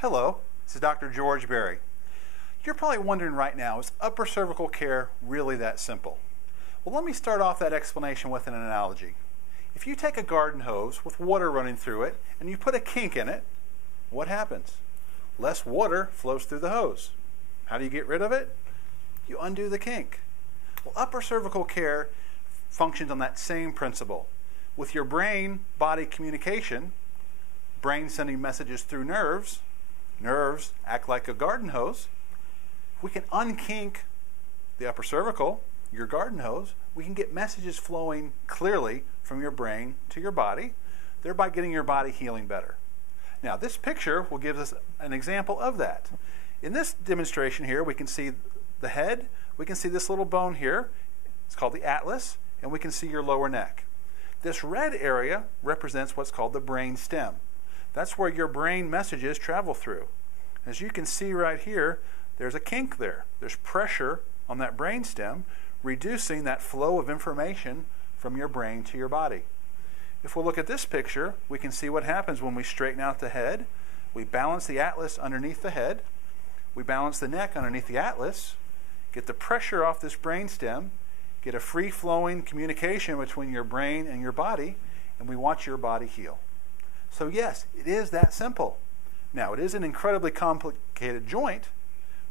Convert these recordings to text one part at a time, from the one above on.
Hello, this is Dr. George Berry. You're probably wondering right now, is upper cervical care really that simple? Well, let me start off that explanation with an analogy. If you take a garden hose with water running through it and you put a kink in it, what happens? Less water flows through the hose. How do you get rid of it? You undo the kink. Well, upper cervical care functions on that same principle. With your brain-body communication, brain sending messages through nerves, nerves act like a garden hose. If we can unkink the upper cervical, your garden hose, we can get messages flowing clearly from your brain to your body, thereby getting your body healing better. Now, this picture will give us an example of that. In this demonstration here, we can see the head, we can see this little bone here, it's called the atlas, and we can see your lower neck. This red area represents what's called the brain stem. That's where your brain messages travel through. As you can see right here, there's a kink there. There's pressure on that brain stem, reducing that flow of information from your brain to your body. If we look at this picture, we can see what happens when we straighten out the head. We balance the atlas underneath the head. We balance the neck underneath the atlas, get the pressure off this brain stem, get a free-flowing communication between your brain and your body, and we watch your body heal. So yes, it is that simple. Now, it is an incredibly complicated joint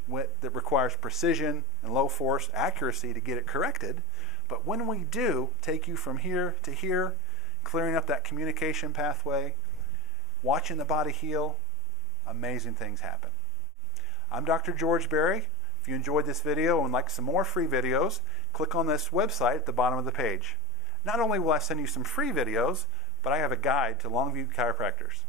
that requires precision and low force accuracy to get it corrected, but when we do take you from here to here, clearing up that communication pathway, watching the body heal, amazing things happen. I'm Dr. George Berry. If you enjoyed this video and would like some more free videos, click on this website at the bottom of the page. Not only will I send you some free videos, but I have a guide to Longview chiropractors.